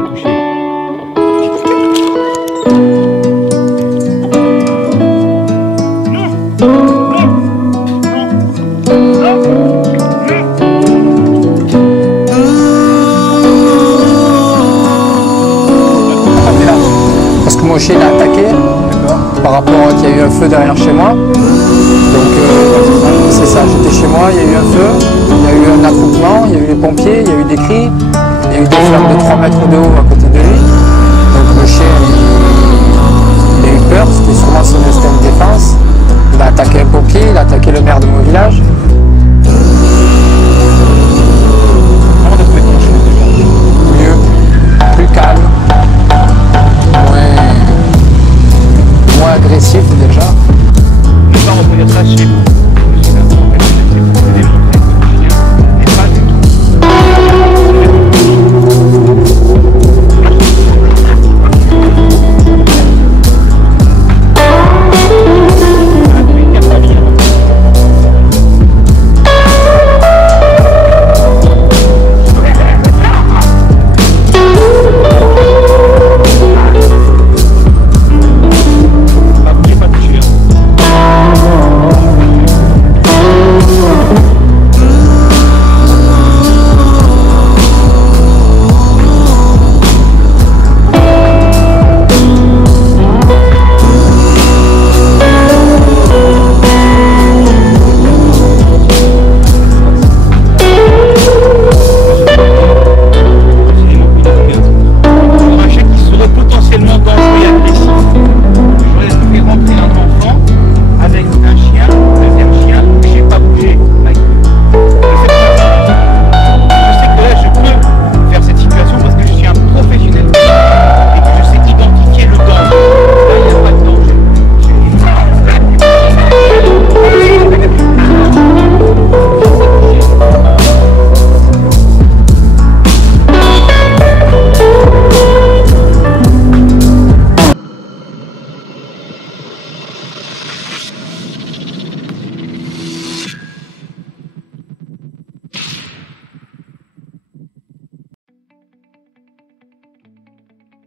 pas toucher. Parce que mon chien a attaqué par rapport à qu'il y a eu un feu derrière chez moi. Donc c'est ça, j'étais chez moi, il y a eu un feu, il y a eu un attroupement, il y a eu les pompiers, il y a eu des cris, il y a eu des flammes de 3 mètres de haut à côté de lui. Donc le chien il a eu peur, c'était sûrement son instinct de défense. Il a attaqué un pompier, il a attaqué le maire de mon village. Comment t'as trouvé ton chien déjà? Mieux, plus calme, moins agressif déjà. Ne pas reproduire ça chez vous.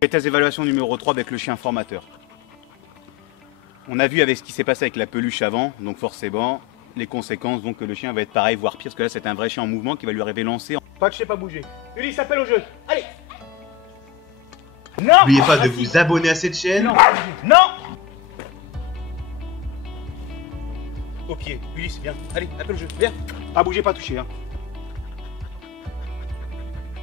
Test d'évaluation numéro 3 avec le chien formateur. On a vu avec ce qui s'est passé avec la peluche avant, donc forcément, les conséquences, donc que le chien va être pareil, voire pire, parce que là c'est un vrai chien en mouvement qui va lui arriver lancé. Pas toucher, pas bouger. Ulysse, s'appelle au jeu. Allez. Non. N'oubliez pas de vous abonner à cette chaîne. Non. Non. Au pied. Ulysse, viens. Allez, appelle au jeu. Viens. Pas bouger, pas toucher. Hein.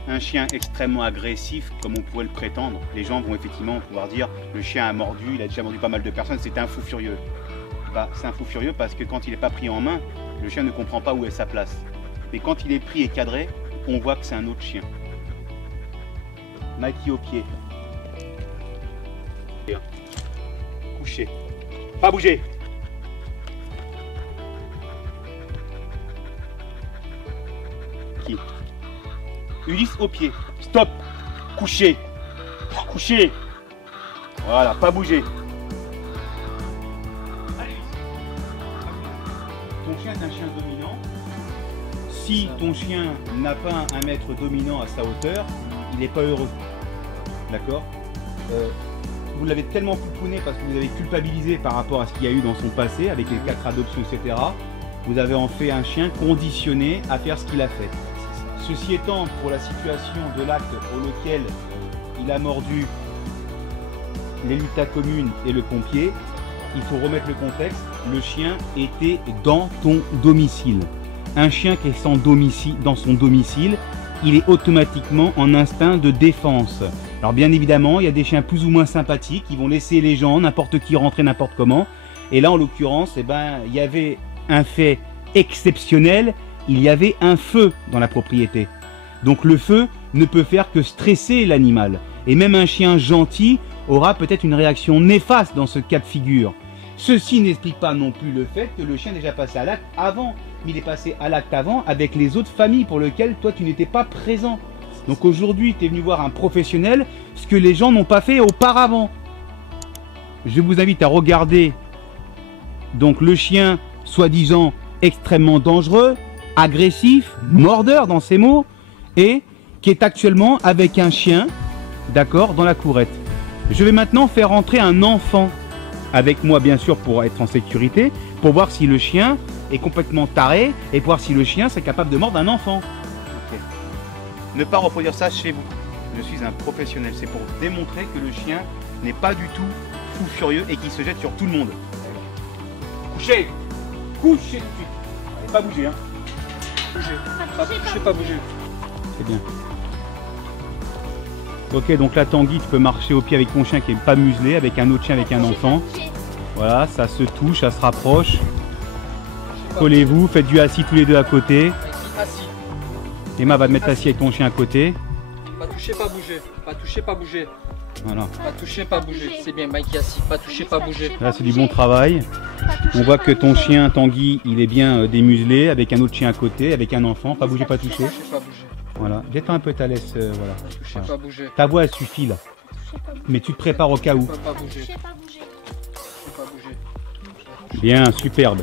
Un chien extrêmement agressif, comme on pourrait le prétendre. Les gens vont effectivement pouvoir dire le chien a mordu, il a déjà mordu pas mal de personnes, c'est un fou furieux. Bah, c'est un fou furieux parce que quand il n'est pas pris en main, le chien ne comprend pas où est sa place. Mais quand il est pris et cadré, on voit que c'est un autre chien. Mikey au pied. Couché. Pas bouger. Qui? Ulysse au pied. Stop. Couché. Couché. Voilà, pas bouger. Allez. Ton chien est un chien dominant. Si ton chien n'a pas un maître dominant à sa hauteur, il n'est pas heureux. D'accord? Vous l'avez tellement pouponné parce que vous avez culpabilisé par rapport à ce qu'il y a eu dans son passé, avec les 4 adoptions, etc. Vous avez en fait un chien conditionné à faire ce qu'il a fait. Ceci étant, pour la situation de l'acte auquel il a mordu l'éluta commune et le pompier, il faut remettre le contexte. Le chien était dans ton domicile. Un chien qui est dans son domicile, il est automatiquement en instinct de défense. Alors bien évidemment, il y a des chiens plus ou moins sympathiques qui vont laisser les gens, n'importe qui rentrer n'importe comment. Et là, en l'occurrence, eh ben, il y avait un fait exceptionnel. Il y avait un feu dans la propriété. Donc le feu ne peut faire que stresser l'animal. Et même un chien gentil aura peut-être une réaction néfaste dans ce cas de figure. Ceci n'explique pas non plus le fait que le chien est déjà passé à l'acte avant. Mais il est passé à l'acte avant avec les autres familles pour lesquelles toi tu n'étais pas présent. Donc aujourd'hui tu es venu voir un professionnel, ce que les gens n'ont pas fait auparavant. Je vous invite à regarder donc le chien soi-disant extrêmement dangereux, agressif, mordeur dans ses mots, et qui est actuellement avec un chien d'accord, dans la courette. Je vais maintenant faire entrer un enfant avec moi, bien sûr, pour être en sécurité, pour voir si le chien est complètement taré et pour voir si le chien serait capable de mordre un enfant. Okay. Ne pas reproduire ça chez vous. Je suis un professionnel. C'est pour démontrer que le chien n'est pas du tout fou furieux et qu'il se jette sur tout le monde. Couchez! Couchez! Allez, pas bouger, hein. Bougez. Pas bouger. C'est bien. Ok, donc là Tanguy, tu peux marcher au pied avec ton chien qui n'est pas muselé, avec un autre chien, avec un enfant. Voilà, ça se touche, ça se rapproche. Collez-vous, faites du assis tous les deux à côté. Assis. Emma va te mettre assis avec ton chien à côté. Pas toucher, pas bouger. Pas toucher, pas bouger. Voilà. Pas toucher, pas bouger. C'est bien, Mikey assis. Pas toucher, pas bouger. Là, c'est du bon travail. On voit que ton chien, Tanguy, il est bien démuselé, avec un autre chien à côté, avec un enfant. Pas bouger, pas toucher. Voilà. Jette-toi un peu ta laisse. Voilà. Pas toucher, pas bouger. Ta voix, elle suffit là. Mais tu te prépares au cas où. Pas bouger. Bien, superbe.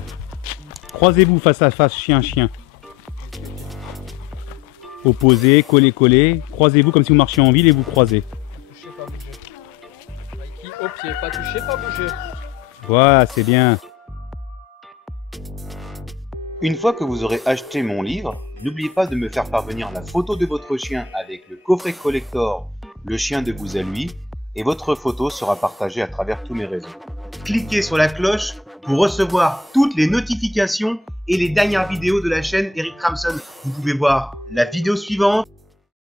Croisez-vous face à face, chien-chien. Opposé, collé. Croisez-vous comme si vous marchiez en ville et vous croisez. Toucher, pas bouger. Mikey au pied, pas toucher, pas bouger. Voilà, c'est bien. Une fois que vous aurez acheté mon livre, n'oubliez pas de me faire parvenir la photo de votre chien avec le coffret collector Le chien de vous à lui et votre photo sera partagée à travers tous mes réseaux. Cliquez sur la cloche pour recevoir toutes les notifications et les dernières vidéos de la chaîne Eric Ramson. Vous pouvez voir la vidéo suivante,